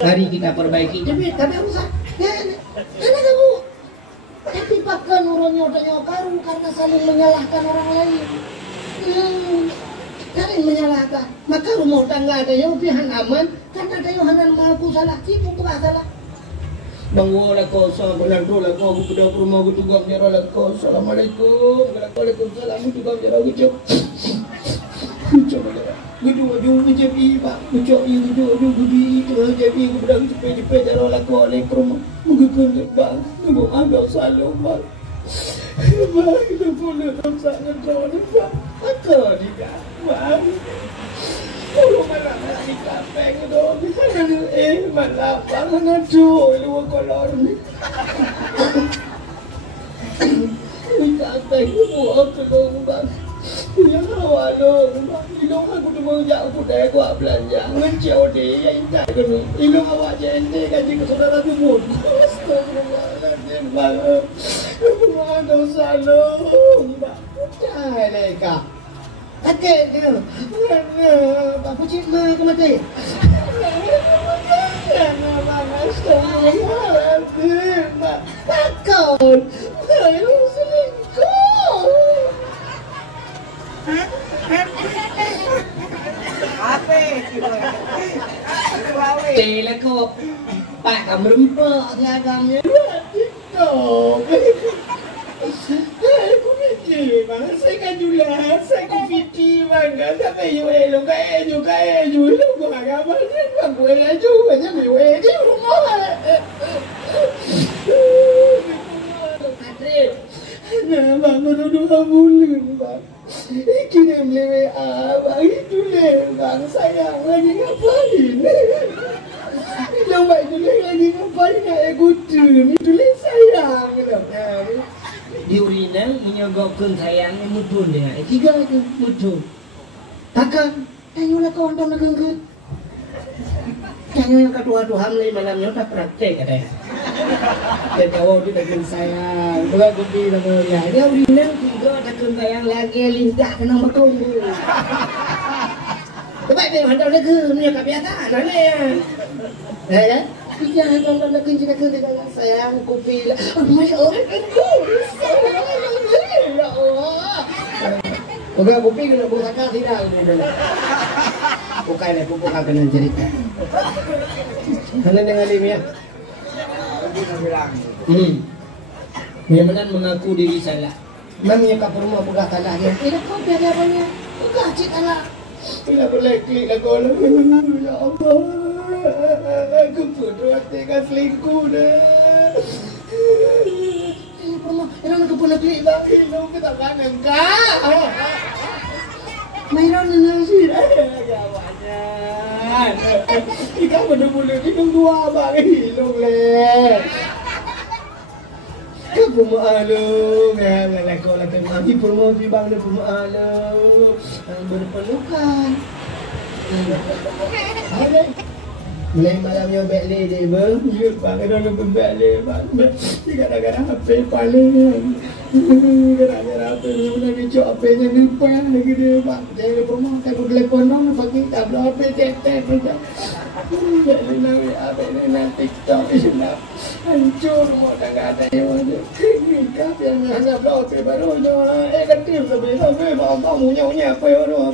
Mari kita perbaiki. Tapi usah. Karena kamu. Tapi bahkan orangnya udah karu karena saling menyalahkan orang lain. Saling menyalahkan. Maka rumah tangga ada yang pihan aman karena ada yang hanan mengaku salah, sibuk salah. Bang wala ko sa balangro la ko budak rumah ku tugam jara la ko. Assalamualaikum. Waalaikumsalam tugam jara ku cok. Cok jara. Gudu aju jepi pak. Cok yu gudu gudi jepi ku budak cepe jara la ko le rumah. Mungkin bang, ibu agak salah bang. Bang, itu boleh sangat jauh bang. Aku tidak bang. Kalau malah di kapeng dong, malah bang ngadu lu kolor ni. Di kapeng buat dong bang. Yang awal dong bang. Ilong aku tu mau jauh tu dah gua belanja. Ngecau dia yang tak kena. Ilong awak jende kaji ke saudara tu pun. Astagfirullahaladzim bang. Ada salah bang. Jangan kak. Kakek dia. Pak Pucik mah ke mati. Jangan bang. Astagfirullahaladzim bang. Takut. Lu selingkuh. Apa? Tela ko Pak merempok agamnya. TikTok. Aku fikir bang, saya kan jualan, saya kan fikir bang, tapi you elok kaya you elok gua agama ni bang, gua laju banyak you di rumah. Patri, nah bang menuduh bulan bang. Kirim lewe abang itu le bang, sayang lagi ngapain? Yang baik itu lagi ngapain? Ikutin itu le sayang gitu. Diurina menyogokkan sayangnya mudun dia. Tiga itu mudun. Takkan, ayo lah kawan tahun negeri. Yang kedua hamil malamnya tak praktek katanya. Dia jawab dia takkan sayang. Dua kopi namanya. Dia urina tiga takkan sayang lagi lintah kena makung. Sebab dia hantar negeri ni kebiasaan mana ya? Ya. Tiga hantar negeri jika kita sayang kopi. Masya Allah. Ya Allah. Oke, kopi kena buka tidak ini. Bukan ni, bukan kena cerita. Kena dengan dia. Memang mengaku diri salah. Mamnya kat rumah buka salah dia. Tidak kau biar apanya. Buka cik salah. Bila boleh klik lah kau. Ya Allah. Aku bodoh hati kan selingkuh dah. Iran aku pernah klik bang. Ilmu kita kangen kak. Mayron nasi dah. Jawabnya. Ikan benar-benar hidung dua bang. Hilung leh. Kau maalum. Ya kau lah kan. Mami promosi bang dia maalum. Berpelukan. Ada. Mulai malamnya balik dia bang. Ya bang, ada orang balik bang. Kadang-kadang HP paling. Kadang-kadang HP benar-benar dicok HP-nya nipah lagi dia bang. Dia rumah aku telefon dong pakai tablet HP tek-tek macam. Jadi nak HP ni nak TikTok nak hancur rumah tangga ada yang ada. Nikah yang hanya HP baru je. Ketim lebih HP bang punya HP baru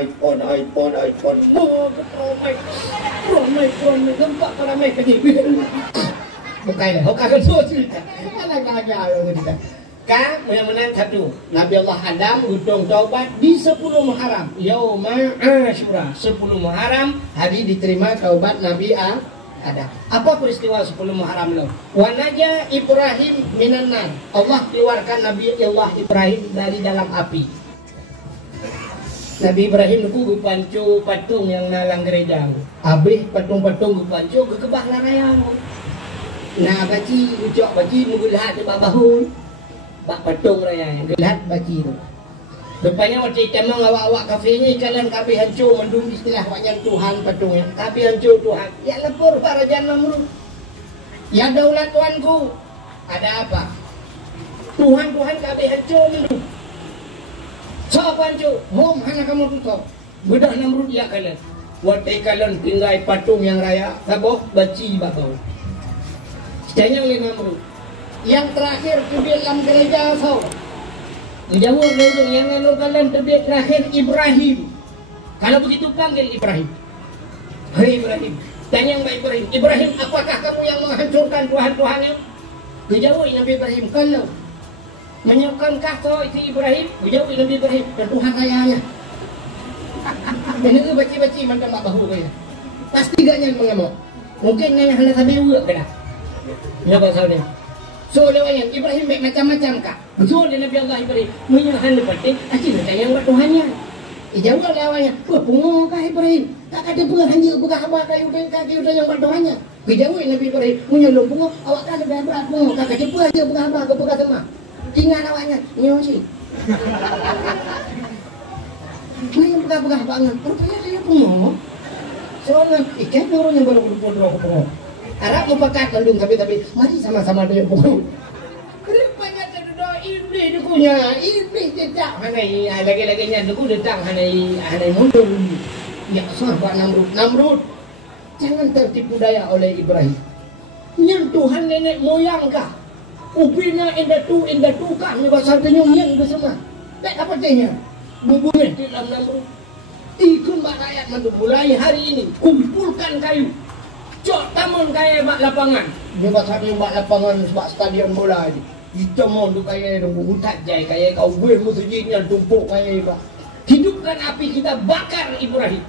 iPhone. Romai gempak pada mai kecil. Bukan dah, bukan kedua cerita. Anak-anak yang cerita. Kak, yang menang satu. Nabi Allah Adam hutang taubat di 10 Muharram. Yauma Asyura. 10 Muharram hari diterima taubat Nabi Adam. Apa peristiwa 10 Muharram itu? Wanaja Ibrahim minan nar. Allah keluarkan Nabi Allah Ibrahim dari dalam api. Nabi Ibrahim itu pancu patung yang nalang gereja. Habis patung-patung pancu ke kebah larayang. Nah baci ucap baci menggulat di bahu. Bak patung raya yang gelat baci tu. Rupanya macam camang awak-awak kafe ni kalian kafe hancur mendung istilah wajah Tuhan patungnya. Kafe hancur Tuhan. Ya lepur para Raja Namrud. Ya daulat tuanku. Ada apa? Tuhan kafe hancur mendung. Siapa hancur? Hom hanya kamu tutup. Bedah Namrud ya kalian. Watai kalon tinggai patung yang raya, saboh baci bakau. Sedangnya oleh Namrud. Yang terakhir terbiat dalam gereja sau. Menjawab dulu yang lalu kalian terbiat terakhir Ibrahim. Kalau begitu panggil Ibrahim. Hei Ibrahim, tanya Mbak Ibrahim. Ibrahim, apakah kamu yang menghancurkan Tuhan-Tuhannya? Dijawab Nabi Ibrahim, kalau menyukankah kau itu Ibrahim? Dijawab Nabi Ibrahim, dan Tuhan rayanya. Dan itu baci-baci macam mak bahu kaya. Pasti gak nyan mengamuk. Mungkin nanya hendak sampai uak kena. Ya pasalnya. So lewat Ibrahim baik macam-macam kak. Betul dia Nabi Allah Ibrahim. Menyahan lepatin, asyik nak tanya buat Tuhannya. Jawab lewatnya, wah pungo kah Ibrahim? Tak ada pula hanya buka haba kayu dan kaki udah yang buat Tuhannya. Jawab Nabi Ibrahim, menyelum pungo, awak kan lebih berat pungo. Kakak cepat aja buka haba ke buka semua. Tinggal awaknya, nyosi. Ini buka-buka banget. Rupanya dia pungo. Soalnya ikan orang yang baru berpondok pungo. Arab mupakat kandung tapi mari sama-sama dia pungo. Rupanya terdoa iblis dukunya, iblis detak hanai, lagi-laginya duku detak hanai mundur. Ya sahabat Namrud, jangan tertipu daya oleh Ibrahim. Yang Tuhan nenek moyang kah? Ubina indah tu kah? Ni bahasa ternyong ke semua. Tak apa tanya. Bubunya di dalam Namrud. Ikut mak rakyat mulai hari ini kumpulkan kayu. Cok tamun kaya bak lapangan. Dia bahasa dia bak lapangan sebab stadion bola ni. Kita mau tu kaya dong hutat jai kaya kau gue musjidnya tumpuk kaya pak. Hidupkan api kita bakar Ibrahim.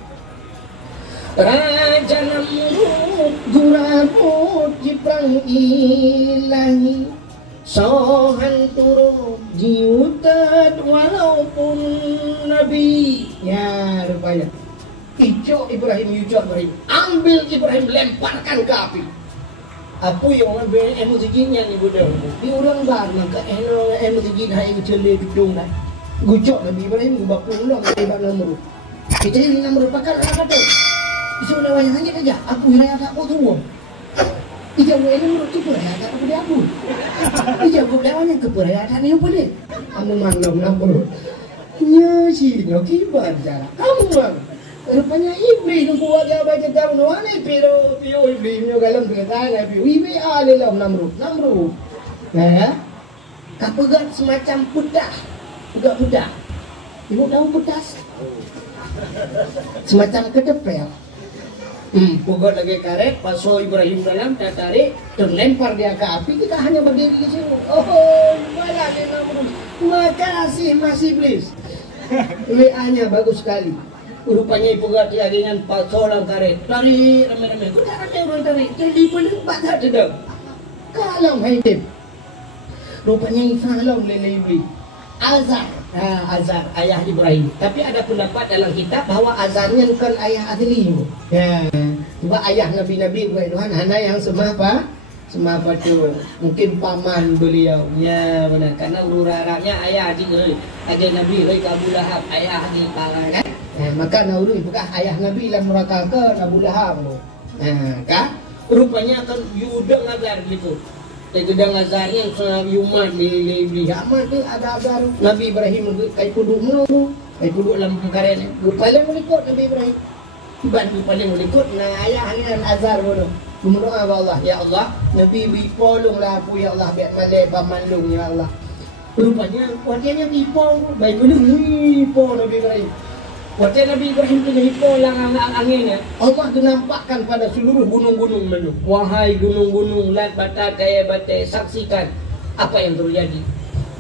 Raja Namrud gurabut jiprang ilahi sohan turun jiutat walaupun nabi. Ya rupanya Ijo Ibrahim, ambil Ibrahim, lemparkan ke api. Apa yang orang beri emosinya ni budak. Di orang bar maka emosi hai cele bidung dah. Gucok Nabi Ibrahim gubak pulang dari Namrud. Kita ini Namrud bakal apa kata? Isu lawanya hanya saja. Aku raya tak kau tunggu. Ijau Namrud tu raya tak aku dia aku. Ijau lawanya ke raya tak ni apa dia? Kamu mandang Namrud. Ya sih, no kibar cara. Kamu bang. Rupanya iblis nung kuat dia baca tahu no ane pero iblis nyo galam berita na pero iblis ale lam Namrud. Ya. Kapegat semacam pedas. Budak-budak. Ibu tahu pedas? Semacam ketepel. Pugat lagi karet, paso Ibrahim dalam, dah tarik, terlempar dia ke api, kita hanya berdiri di sini. Oh, malah dia Namrud. Makasih Mas Iblis. WA-nya bagus sekali. Rupanya ibu gati dengan pasolang karet. Tarik ramai-ramai. Kau tak ramai orang tarik. Jadi penempat tak sedap. Kalam hidup. Rupanya salam lele Iblis. Azar. Azar ayah Ibrahim. Tapi ada pendapat dalam kitab bahawa Azarnya bukan ayah asli. Ya. Sebab ayah Nabi-Nabi Tuhan hanya yang semapa tu. Mungkin paman beliau. Ya benar. Karena uraranya ayah adik ada Nabi Abu Lahab ayah adik parah kan. Maka naulu bukan ayah Nabi lah neraka ke Abu Lahab. Kan? Rupanya akan yudang azar gitu. Tegedang azarnya yang yumat li amat tu ada azar Nabi Ibrahim kai kuduk menunggu kai kuduk dalam perkara ni paling melikut Nabi Ibrahim bantu paling melikut na ayah ni dan azar bono berdoa kepada Allah, ya Allah Nabi tolonglah aku ya Allah biar malai pamandung ya Allah. Rupanya kuatnya tipu baik tipu Nabi Ibrahim. Waktu Nabi Ibrahim tu hipo lang angin Allah menampakkan pada seluruh gunung-gunung menu. Wahai gunung-gunung lat bata kaya bate, saksikan apa yang terjadi.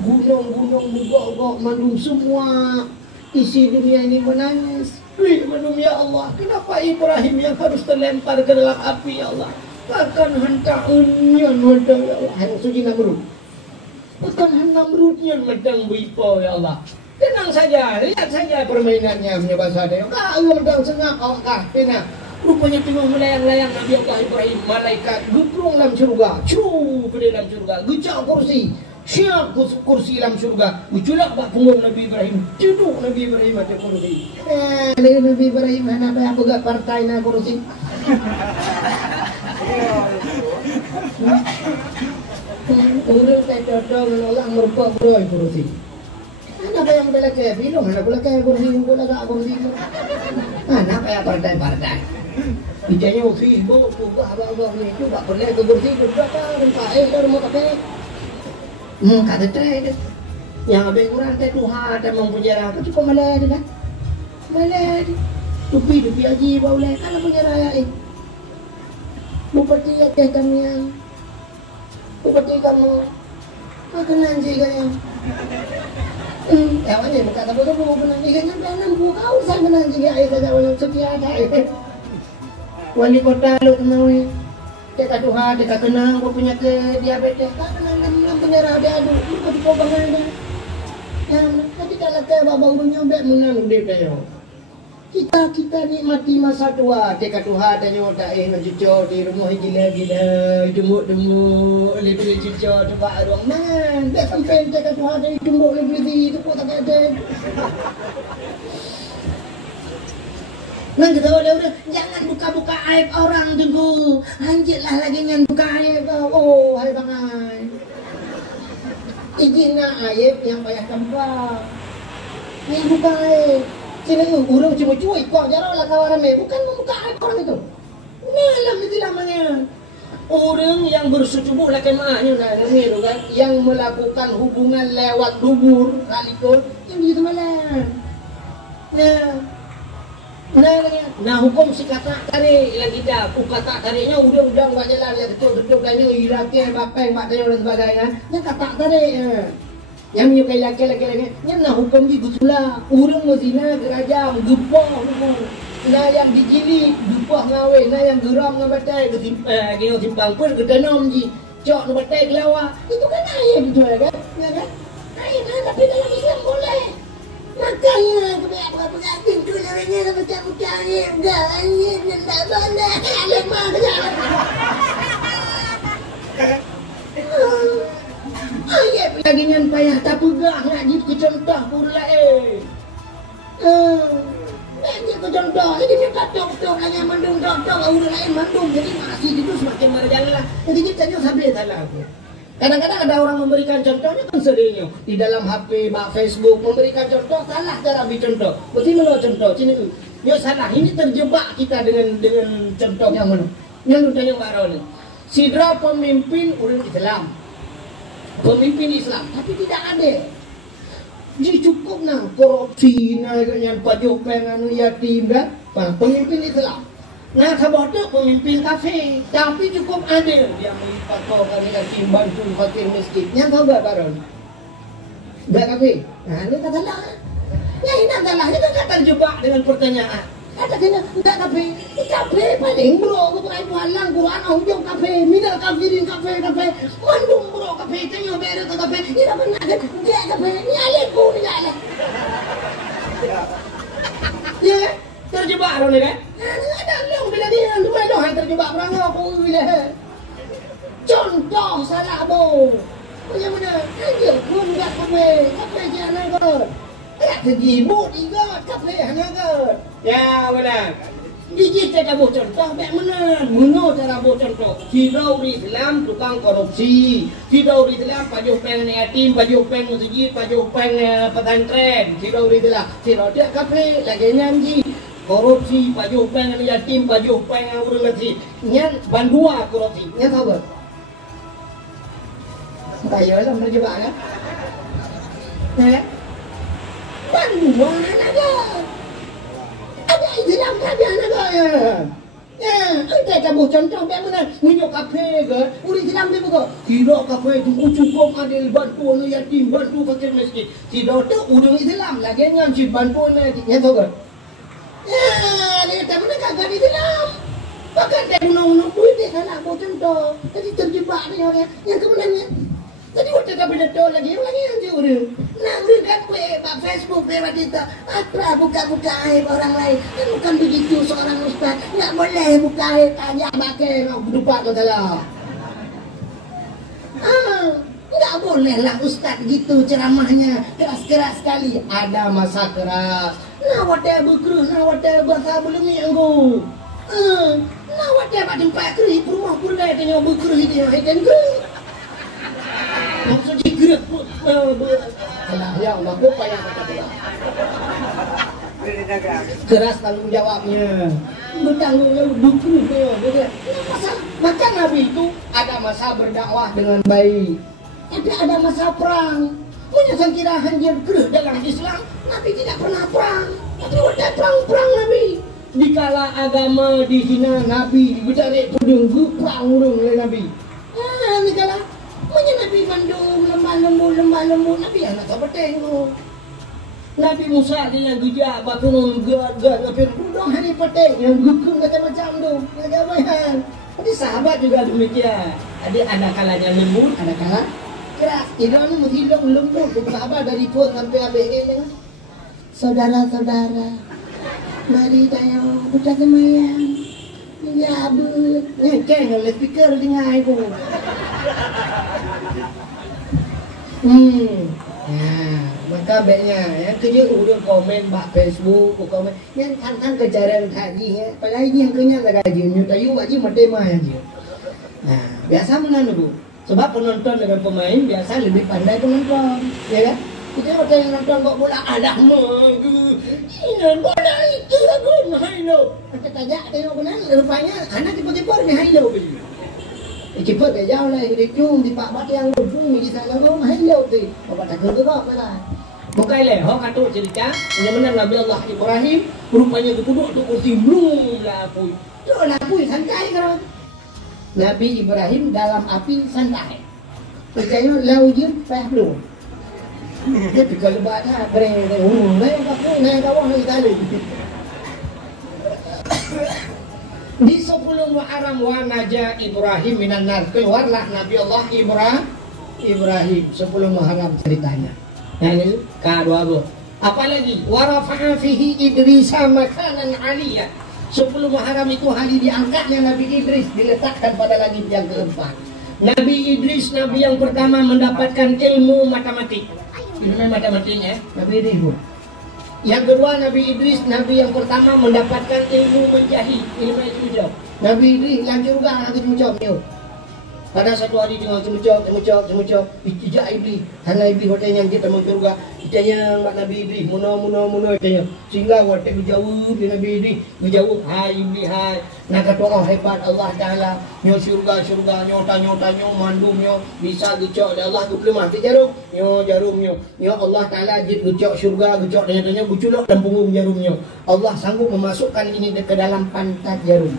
Gunung-gunung bugok-gok mendung semua isi dunia ini menangis. Menung ya Allah, kenapa Ibrahim yang harus terlempar ke dalam api ya Allah? Takkan hentak unyon medang ya Allah. Yang suci Namrud. Takkan Namrudnya medang bipo ya Allah. Tenang saja, lihat saja permainannya punya bahasa dia. Kau medang sengak awak kah? Tenang. Rupanya tengah melayang-layang Nabi Allah Ibrahim, malaikat gugrung dalam syurga, cu ke dalam syurga, gecak kursi, siap kursi dalam syurga, uculak bak punggung Nabi Ibrahim, duduk Nabi Ibrahim ada kursi. Nabi Ibrahim mana apa gak partai na kursi? Urus saya cocok menolak merupakan kursi. Kenapa yang bela ke bilong nak bela ke kursi bola gak kursi. Anak kayak partai-partai. Bicaranya kursi ibu abang ni coba boleh ke kursi berapa rumah rumah kafe. Kata teh yang lebih kurang teh Tuhan dan mempunyai aku cukup malah dia kan. Malah tupi aji boleh kalau punya raya bupati teh kami yang bupati kamu makan nanti kan ya mana berkata betul mau kenang ikannya berenang kau saya kenang juga air saja walau setia ada wali kota lu kenal kita Tuhan kita kenang punya ke diabetes tak kenang dan punya rada adu itu di kobangan dia yang tadi kalau ke bawa urungnya bet menang dia kayo kita nikmati masa tua dekat Tuhan dan nyoda ngejujo di rumah gila jumuk lebih jujo coba ruang man dah sampai dekat Tuhan dari jumuk lebih itu kok tak ada nah kita udah jangan buka aib orang tunggu anjirlah lagi ngan buka aib oh hai bangai izinnya aib yang payah tempat ini buka aib sini urang cuma cuy kok jarang lah kawan ramai bukan membuka aib orang itu malam itu namanya orang yang bersetubuh lah kemaknya kan yang melakukan hubungan lewat dubur kalikun yang begitu malam nah hukum si kata tadi yang kita kata tadinya udah enggak jalan ya betul tanya irake bapeng mak tanya dan sebagainya yang kata tadi yang menyukai laki-laki yang nak hukum di gusula urang mazina gerajam gupah nah yang dijili gupah ngawe nah yang geram ngabatai gino timbang pun kedanom ji cok ngabatai gelawa itu kan aib betul kan ya kan aib tapi dalam Islam boleh makanya kebiasaan pintu lawannya baca aib dah aib tak boleh aib mah ayat lagi ngan payah tak pegah ngaji ke contoh pula dia ke contoh jadi dia tok hanya mandung tok orang lain mandung jadi masih itu semakin berjalan lah jadi kita sampai salah aku kadang-kadang ada orang memberikan contohnya kan seringnya di dalam HP Facebook memberikan contoh salah cara bicontoh mesti menurut contoh sini yo salah ini terjebak kita dengan contoh yang mana yang tanya baru ni sidra pemimpin orang Islam pemimpin Islam tapi tidak ada jadi cukup nah korupsi nah yang pajak pengen yatim kan pemimpin Islam nah kabodoh pemimpin kafe tapi cukup adil dia melipat korban yatim bantu fakir miskin yang tahu gak baron gak kafe nah ini kata lah ya ini adalah itu kan terjebak dengan pertanyaan kata kena enggak kafe paling bro keperai pualang Quran ujung kafe minal kafirin kafe mandung bro kafe tanya bere ke kafe ini apa nak enggak kafe ni alaiku ni alai ya terjebak orang ni kan ada long bila dia lu dah hai terjebak orang aku bila contoh salah bo macam mana dia pun enggak kafe jangan kau tergibut ingat kafe hanya ke ya benar Dijit cara buat contoh baik mana cara buat contoh tidak di Islam tukang korupsi tidak di Islam pajuh peng yatim pajuh peng masjid pajuh peng pesantren tidak di Islam tidak dia kafe lagi nyanyi korupsi pajuh peng yatim pajuh peng orang lagi nyan bandua korupsi nyan tahu tak tayo lah terjebak kan bandua ada ada Islam ada negara ya ente kamu contoh bagaimana minum kafe ke uri Islam dia buka tidak kafe cukup adil bantu orang yatim bantu fakir miskin tidak tu udang Islam lagi nganci bantu orang yatim tahu kan ya dia tak mana kagak Islam bahkan dia undang-undang duit dia salah buat contoh jadi terjebak ni orang yang kemudiannya tadi waktu tak benda tu lagi yang dia urang nak urang kat Facebook lewat itu apa buka-buka aib orang lain kan bukan begitu seorang ustaz tak boleh buka aib tanya pakai dupa kau salah tak boleh lah ustaz gitu ceramahnya keras-keras sekali ada masa keras nak wadah berkeruh nak wadah bahasa belum minggu nak wadah pak jumpa kerih rumah pulai tanya berkeruh dia haikan ke maksudnya gerak Salah ya Allah, kau payah baca Quran. Keras tanggung jawabnya. Bertanggung jawab dukung dia. Masa maka Nabi itu ada masa berdakwah dengan baik. Tapi ada masa perang. Punya kira hanjir kerah dalam Islam, Nabi tidak pernah perang. Tapi ada perang Nabi. Dikala agama dihina Nabi, dicari tudung perang urung oleh Nabi. Dikala punya Nabi mandung lemah lembu Nabi anak seperti itu. Nabi Musa dia yang gejak baturun gad tapi budong hari peting yang gukung macam-macam tu. Agamahan. Jadi sahabat juga demikian. Ada kalanya lembut, ada kala keras. Iran mesti lembut. Sahabat dari pun sampai habis ni. Saudara-saudara, mari tayo kita semayang. Ya abut. Keng oleh speaker dengar aku. Maka baiknya ya kerja udah komen bak Facebook, komen yang kan kejaran haji ya. Padahal ini yang kenyang tak gaji, nyutayu haji matema haji. Nah, biasa mana dulu? Sebab penonton dengan pemain biasa lebih pandai penonton, ya kan? Kita ada yang nonton kok bola alah magu. Ini bola itu lagu hailo. Kita tajak tengok benar rupanya anak tiba-tiba ni hailo beli. Kiper dia jauh lah, dia cium di pak bat yang lubung di sana tu hailo tu. Bapak tak kena kok lah. Bukan leh, orang kata cerita yang mana Nabi Allah Ibrahim rupanya duduk tu kursi blum lah api. Tu lah api santai kan. Nabi Ibrahim dalam api santai. Percaya laujud payah belum. Tapi kalau baca bereng naik kawah lagi tadi. Di 10 Muharram wa naja Ibrahim minan nar, keluarlah Nabi Allah Ibrahim 10 Muharram ceritanya. Nah ini K2. Apalagi warafa'a fihi Idrisa makanan aliyah. 10 Muharram itu hari diangkatnya Nabi Idris, diletakkan pada langit yang keempat. Nabi Idris nabi yang pertama mendapatkan ilmu matematik. Ilmu matematiknya Nabi Idris. Yang kedua Nabi Idris nabi yang pertama mendapatkan ilmu menjahit, ilmu cucok. Nabi Idris lanjut juga aku cucok ni. Pada satu hari tengah cemucok, ijak iblis. Hana iblis hotel yang kita juga. Kita yang Nabi Idris, muno itanya. Sehingga hotel berjauh di Nabi Idris, berjauh. Hai iblis hai. Nak kata oh hebat Allah Taala. Nyo syurga, nyota nyo mandum nyo bisa gecok oleh Allah tu lemah. Jarum, nyo Allah Taala jid gecok syurga, gecok tanya buculok dan punggung jarumnya. Allah sanggup memasukkan ini ke dalam pantat jarum.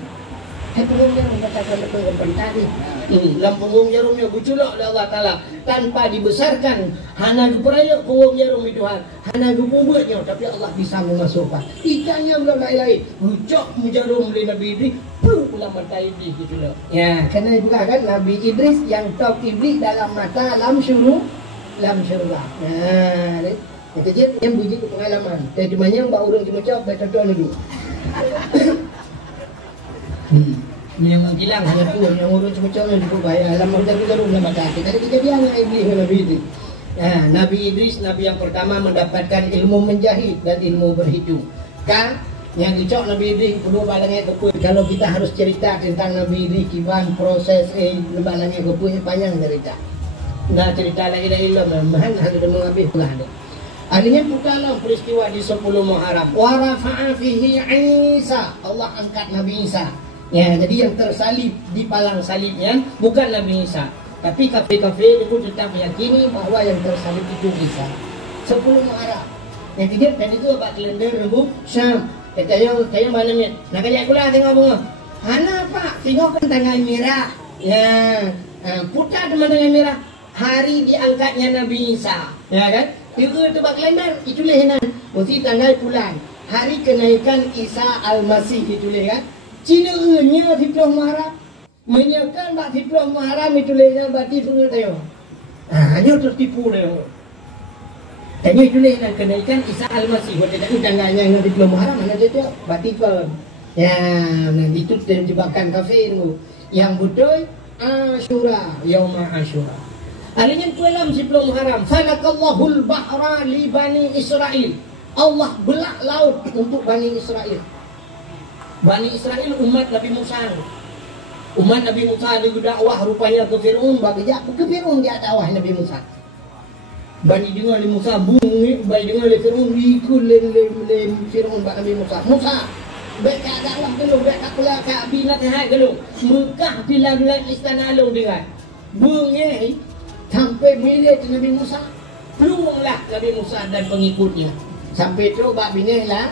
Punggung jarum katakan betul pantat ni. Dalam punggung jarumnya buculok oleh Allah Ta'ala tanpa dibesarkan. Hana diperayuk punggung jarum itu hana dibubutnya, tapi Allah bisa memasukkan. Ikannya belum lain-lain. Bucok jarum oleh Nabi Idris, peluk pula mata iblis gitu loh. Ya, kerana juga kan Nabi Idris yang top iblis dalam mata lam syurga. Nah, kejadian yang bunyi ke pengalaman. Dan cuma yang bak urang cuma jawab baik contoh dulu. Yang hilang hanya pun yang urut macam mana dia bayar alam jarum dalam mata kita ada kejadian yang iblis Nabi Idris. Nabi Idris nabi yang pertama mendapatkan ilmu menjahit dan ilmu berhitung. Kan yang dicok Nabi Idris kedua balangnya kepui. Kalau kita harus cerita tentang Nabi Idris kiban proses balangnya kepui panjang cerita. Nah cerita la ilaha illallah mahal ada menghabis pula ada. Akhirnya dalam peristiwa di 10 Muharram wa rafa'a fihi Isa, Allah angkat Nabi Isa. Ya, jadi yang tersalib di palang salibnya bukan Nabi Isa, tapi kafir-kafir itu tetap meyakini bahawa yang tersalib itu Isa. 10 Muharram. Yang tiga tadi itu abad kalender Rebu Syam. Kata mana ni? Nak kajak pula tengok bunga. Hana pak, tengok kan tanggal merah. Ya, putar teman tanggal merah. Hari diangkatnya Nabi Isa. Ya kan? Tiga itu abad kalender, itulah henan. Mesti tanggal bulan. Hari kenaikan Isa Al-Masih itulah kan? Cina nya 10 Muharram. Menyakan bak 10 Muharram itu lehnya bati sungai tayo. Hanya tertipu dia. Tanya itu leh dan kenaikan Isa Al-Masih. Waktu tadi tanggalnya yang 10 Muharram mana dia bati pun. Ya, nah itu terjebakkan kafir tu. Yang betul Asyura, Yauma Asyura. Artinya dalam 10 Muharram, falakallahul bahra li Bani Israel. Allah belah laut untuk Bani Israel. Bani Israel umat Nabi Musa. Umat Nabi Musa dia dakwah rupanya ke Fir'aun, bagi ke Fir'aun dia dakwah Nabi Musa. Bani dengar le Musa bunyi, bani dengar le Firaun ikut le Firaun bak Nabi Musa. Musa, baik kat dalam dulu, baik kat keluar kat bina tehai dulu. Mekah pilar-pilar istana lu dengar. Bunyi sampai milik Nabi Musa. Peluanglah Nabi Musa dan pengikutnya. Sampai tu bak bineh laut.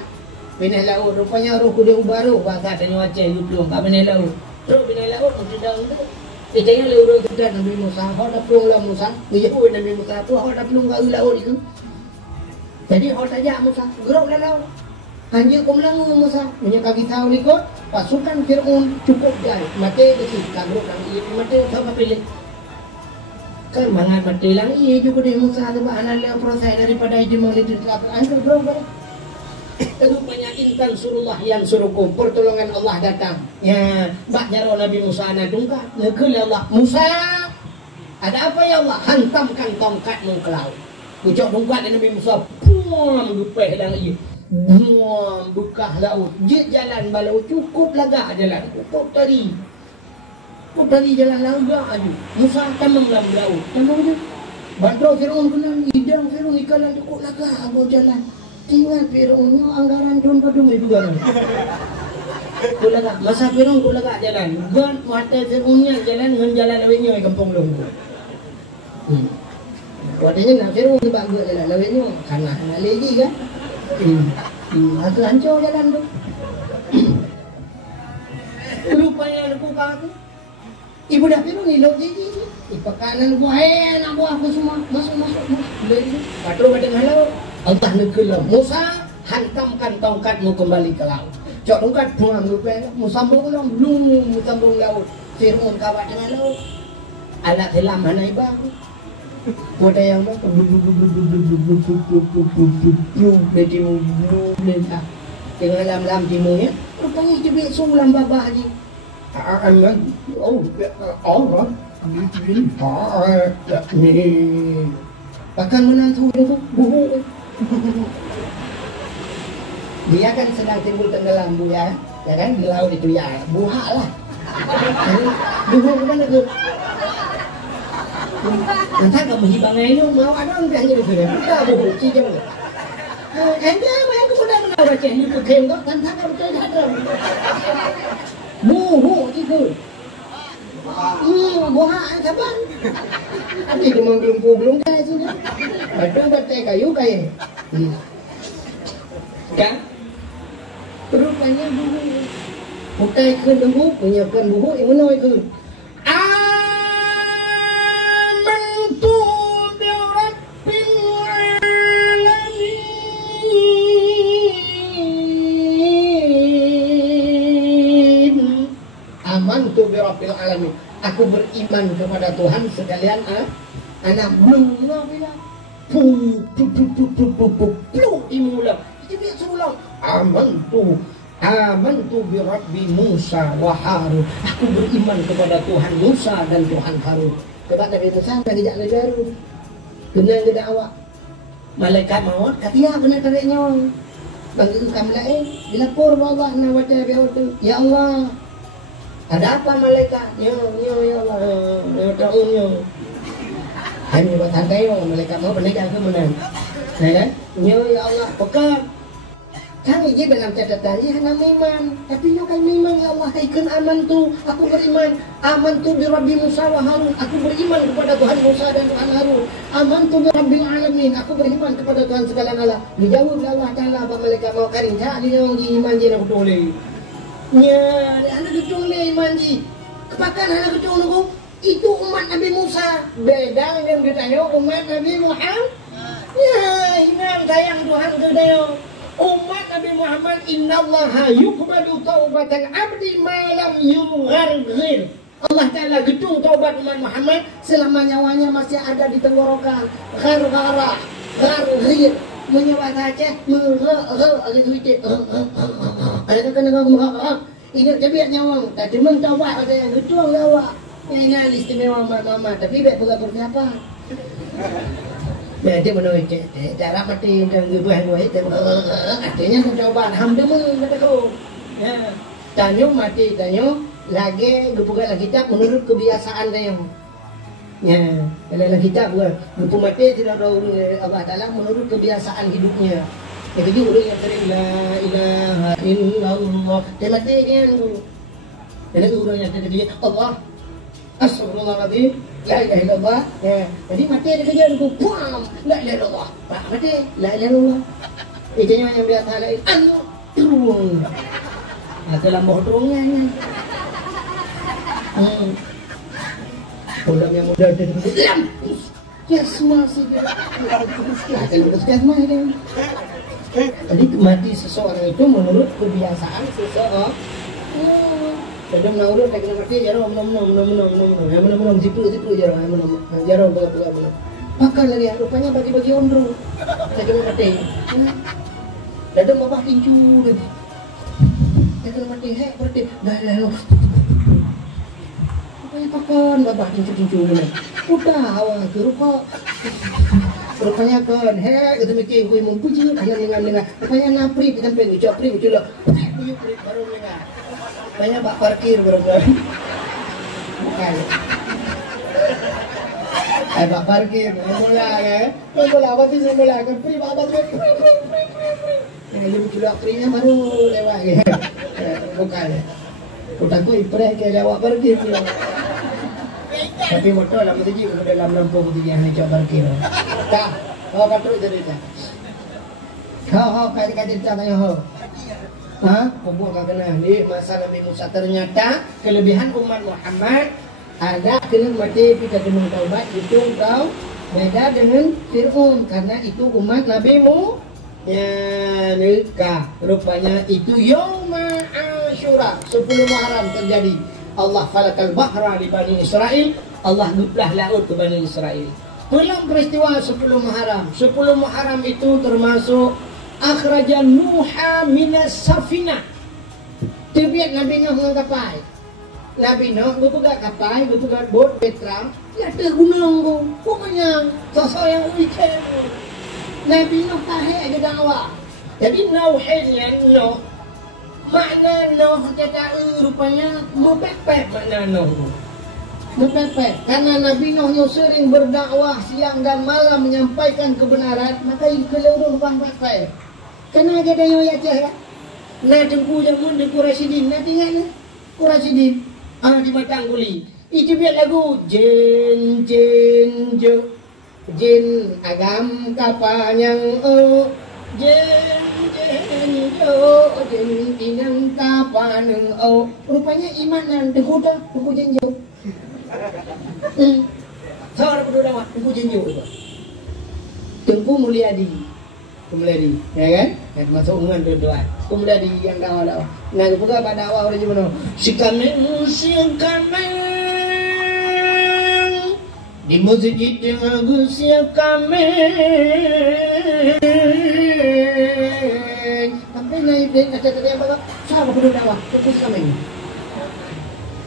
Rupanya roh kuda baru bahasa tanya Aceh YouTube bak bineh laut. Roh bineh laut sudah untuk tanya le kita Nabi Musa, hok dah pelung lah Musa. Dia Nabi Musa tu hok dah pelung kat laut itu. Jadi hok tajak Musa, gerok dah laut. Hanya kau melangu Musa. Punya kaki tahu ni kot, pasukan Firaun cukup jai. Mati dekat kagrok kami mati siapa pilih. Kan mangat mati lang iya juga deh Musa tu bahan le proses daripada itu mengalih kelapa. Angkat gerok dah. Rupanya intan surullah yang suruhku, pertolongan Allah datang. Ya, bak jaro Nabi Musa na dungkat. Nekul Allah, Musa, ada apa ya Allah? Hantamkan tongkatmu ke laut. Ucap dungkat Nabi Musa, puam gupeh dalam ia. Puam bukah laut. Je jalan balau cukup lagak jalan. Cukup tadi jalan lagak aja. Musa tamam dalam laut. Tamam aja. Bantu Firaun kena hidang Firaun ikalan cukup lagak abang jalan. Tinggal Firaunnya anggaran John Padung itu kan. Kulaga masa Firaun kulaga jalan. Gan mata Firaunnya jalan dengan jalan lawenya di kampung Longgo. Wadanya nak Firaun ni bak buat jalan lawenya karena nak lagi kan. Aku hancur jalan tu. Rupanya aku kata ibu dah Firaun ni log jadi. Pakanan buah nak buah aku semua masuk. Lagi. Patro badan halau. Allah negelam Musa, hantamkan tongkatmu kembali ke laut. Cok tongkat buang lupa, musambung long, belum musambung laut. Firaun kawat dengan laut. Alat selam mana ibang? Kuda yang apa? Betimu belum tak. Tengah lam timurnya, rupanya jebik sulam babah je. Allah, ni. Bahkan menantu itu buhu. Dia kan sedang timbul tenggelam bu ya kan di laut itu ya buha lah. Buhu kemana tu? Entah kamu hibang ini mau ada orang yang jadi sudah kita buhu cijam tu. Anda main tu sudah menawar baca ini tu kem tu entah kamu tu ada. Buhu itu. Buha kapan? Nanti cuma belum kaya sini. Betul betul kayu kaya. Kan? Rupanya buhu. Bukai ke lembu, menyiapkan buhu yang menoi ke. Amantu bi rabbil alamin. Amantu bi rabbil alamin. Aku beriman kepada Tuhan sekalian anak belum bilang imulah jadi suruh amantu bi rabbi Musa wa Harun. Aku beriman kepada Tuhan Musa dan Tuhan Harun. Sebab Nabi Musa kan tidak negara kena ke dakwah malaikat maut katia kena tarik nyawa bagi kamu lain dilapor Allah na wa ta'ala ya Allah ada apa malaikat ya Allah ya ta'ala hanya buat santai malaikat mau berniaga ke mana kan ya Allah pekat kan ini dalam catatan ya nama iman tapi yo kan iman ya Allah ikan aman tu aku beriman aman tu bi rabbi Musa wa Harun aku beriman kepada Tuhan Musa dan Tuhan Harun aman tu bi rabbil alamin aku beriman kepada Tuhan segala alam dijawab Allah Taala apa malaikat mau karing tak dia orang iman je nak boleh nya anda ketoleh iman je kepakan anda ketoleh ko itu umat Nabi Musa beda dengan kita umat Nabi Muhammad ya iman sayang Tuhan ke dia umat Nabi Muhammad innallaha yuqbalu taubatal abdi ma lam yugharghir. Allah Taala gedung taubat umat Muhammad selama nyawanya masih ada di tenggorokan. Gharghara, gharghir, menyewa saja, gitu itu. Ada kena ini jadi nyawa, tadi mentaubat ada yang gedung nyawa. Ini istimewa mama, tapi baik bukan siapa. Dia menurut cara mati dan gebuhan gue itu artinya mencoba alhamdulillah kata kau ya tanyo mati tanyo lagi gebukan lagi tak menurut kebiasaan tanyo Ya, dalam kitab kan, buku mati tidak tahu Allah Taala menurut kebiasaan hidupnya. Yang kedua orang yang sering la ilaha illallah, dia mati kan tu. Dan itu orang yang tadi Allah, astagfirullahaladzim, la ilaha illallah. Ya, jadi mati dia kerja tu, puam, la ilaha illallah. Pak mati, la ilaha illallah. Itu yang biasa lain, anu terung. Ada lambah terungnya ni. Orang yang muda dia diam. Jasma saja. Kalau jasma dia. Jadi mati seseorang itu menurut kebiasaan seseorang. Kadang nak urut tak kena mati jarang menang. Yang menang situ jarang menang. Jarang menang. Pakai lagi rupanya bagi-bagi ondro. Tak kena mati. Dadam bapak tinju dia. Tak kena mati berarti dah lalu. Pakan babah tinju mana? Udah awak rupanya kan, kita mikir gue mau puji dengan rupanya napri sampai ucap pri ucap baru dengar. Rupanya bak parkir berapa? Bukan. Bak parkir, mula kan? Mula apa sih mula kan? Pri babat pri. Yang ucap prinya baru lewat. Bukan. Utak gue ipreh ke lewat parkir. Tapi betul lah betul juga dalam lampu betul yang ni coba parkir. Tak, kau katruk cerita. Kau kata cerita tanya kau. Kubur kau kena ni masa Nabi Musa ternyata kelebihan umat Muhammad ada kena mati kita kena taubat itu kau beda dengan Fir'aun karena itu umat Nabi Mu ya nikah rupanya itu Yauma Asyura 10 Muharram terjadi. Allah falakal bahra li Bani Israel, Allah guplah laut ke Bani Israel. Dalam peristiwa 10 Muharram, 10 Muharram itu termasuk akhraja Nuha minas safina. Tiap Nabi Nuh dengan kapal. Nabi Nuh berpegang kapal, berpegang bot Petra, ya tergunung tu. Pokoknya sosok yang wicked. Nabi Nuh tahe ada dakwah. Jadi Nuhnya Nuh makna Nuh kata rupanya mepepet makna Nuh. Mepepet karena Nabi Nuh sering berdakwah siang dan malam menyampaikan kebenaran maka kalau bang pepet. Kena aja dayo ya cah. Nah tengku jamun di Quraisyin nanti ingat ni Quraisyin di Batang Kuli. Itu biar lagu jin jin jo jin agam kapanyang jin jin inang kapaneng rupanya imanan dekuda deku jenjo. Sar berdua dah deku jenjo itu. Tengku Mulyadi. Mulyadi, ya kan? Yang masuk ungan dua-dua. Mulyadi yang dakwah. Nah, buka pada dakwah orang Jawa. Sikameng di masjid yang agus sikameng. Sampai naik dia kata dia apa? Siapa berdua dakwah? Terus kami.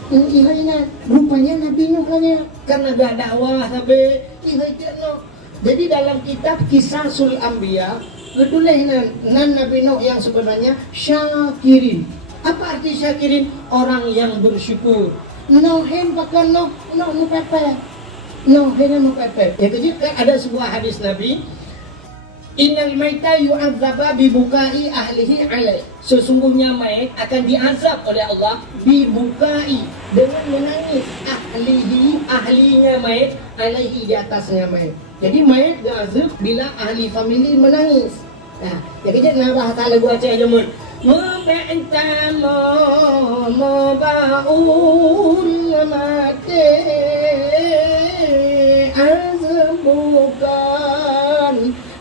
Ihainya rupanya Nabi Nuh karena gak dakwah sampai ihainya. Jadi dalam kitab Kisah Sul Anbiya ketulisan Nabi Nuh yang sebenarnya syakirin. Apa arti syakirin? Orang yang bersyukur. Nuhin pakai Nuh mupepet. Nuhin mupepet. Ya kecil kan ada sebuah hadis Nabi. Innal maita yu'adzaba bibukai ahlihi alaih. Sesungguhnya mayat akan diazab oleh Allah bibukai dengan menangis ahlinya mayat alaihi di atasnya mayat. Jadi mayat diazab bila ahli famili menangis. Nah, ya kejap nak bahas lagu Aceh jamun. Mabantamo mabaun mate azbukan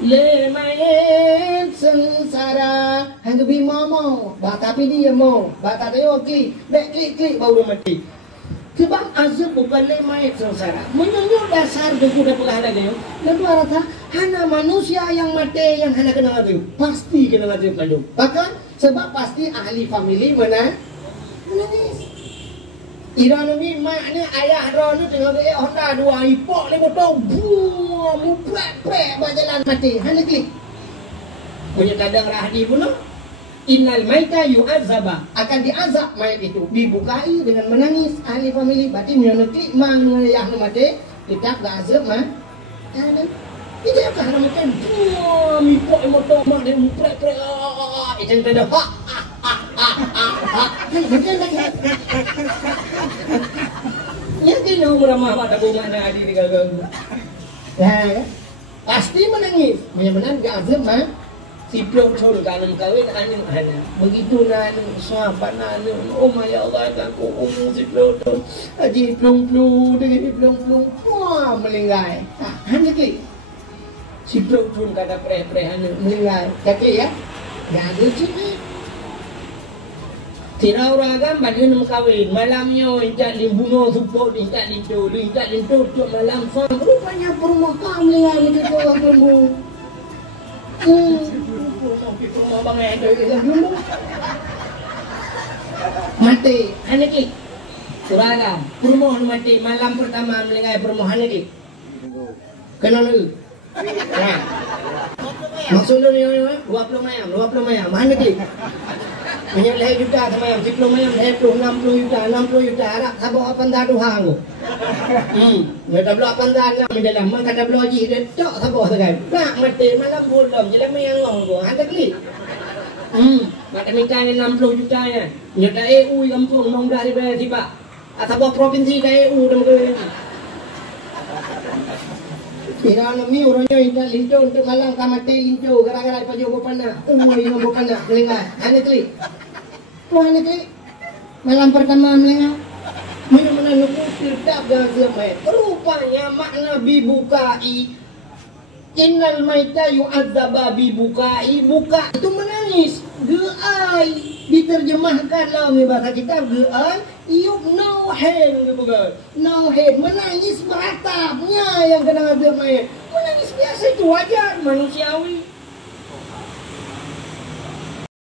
lemayet sengsara hangga bima mau tapi dia mau bata dia okey back klik baru mati sebab azab bukan lemayet sengsara menyunyuk dasar deku dah perah dia lalu rasa hana manusia yang mati yang hana kena azab pasti kena azab kandung bahkan sebab pasti ahli famili menangis. Ira ni maknya ayah Ron ni tengok Honda 2 ipok ni motor buang muprek-prek berjalan mati. Hana klik. Punya kadang rahdi pun innal maita yu'adzaba akan diazab mayat itu dibukai dengan menangis ahli famili berarti punya klik mang ayah ni mati Kita gazab mah. Kan? Kita kan makan. Mi pok motor mak dia prek-prek. Itu tanda ha. Betul tak? Ya kena ramah pada mana ada di gagal. Ya, pasti menangis. Benar-benar gazab mah. Si pelong-pelong kanam kawin anu ana. Begitu anu sahabat anu. Oh my Allah aku si pelong-pelong. Aji pelong-pelong dengan pelong-pelong. Wah melinggai. Hanya ke. Si pelong-pelong kada pre-pre anu melinggai. Tak ya? Gagal sini. Tirau ragam badun kawin malamnya intak limbuno support intak lintu malam fam rupanya perumah kami yang itu tunggu sampai rumah bang ada dulu mati haneki suragam perumah mati malam pertama melingai perumah haneki kenal lu nah maksudnya ni 20 mayam haneki menyeleh juta sama yang 10 mayam 60 juta harap sabuk pandai duhang mereka blok pandai nak mendalam mak kata blok ji dia tok sabuk sekali nak mati malam bolong jelas mayang ngong ada klik mak minta 60 juta nya nyata EU kampung mong dari tiba sabuk provinsi ke EU dah ke Kira mi orangnya indah lintu untuk malam kamate lintu gara-gara paju bopana yang bopana melengah hanya klik tuan klik malam pertama melengah mana-mana nukur tak gazam rupanya makna bibukai innal maita yu'adzaba bibukai buka itu menangis geai diterjemahkan dalam bahasa kita geai iup nauhen bukan nauhen menangis beratapnya yang kena azab menangis biasa itu wajar manusiawi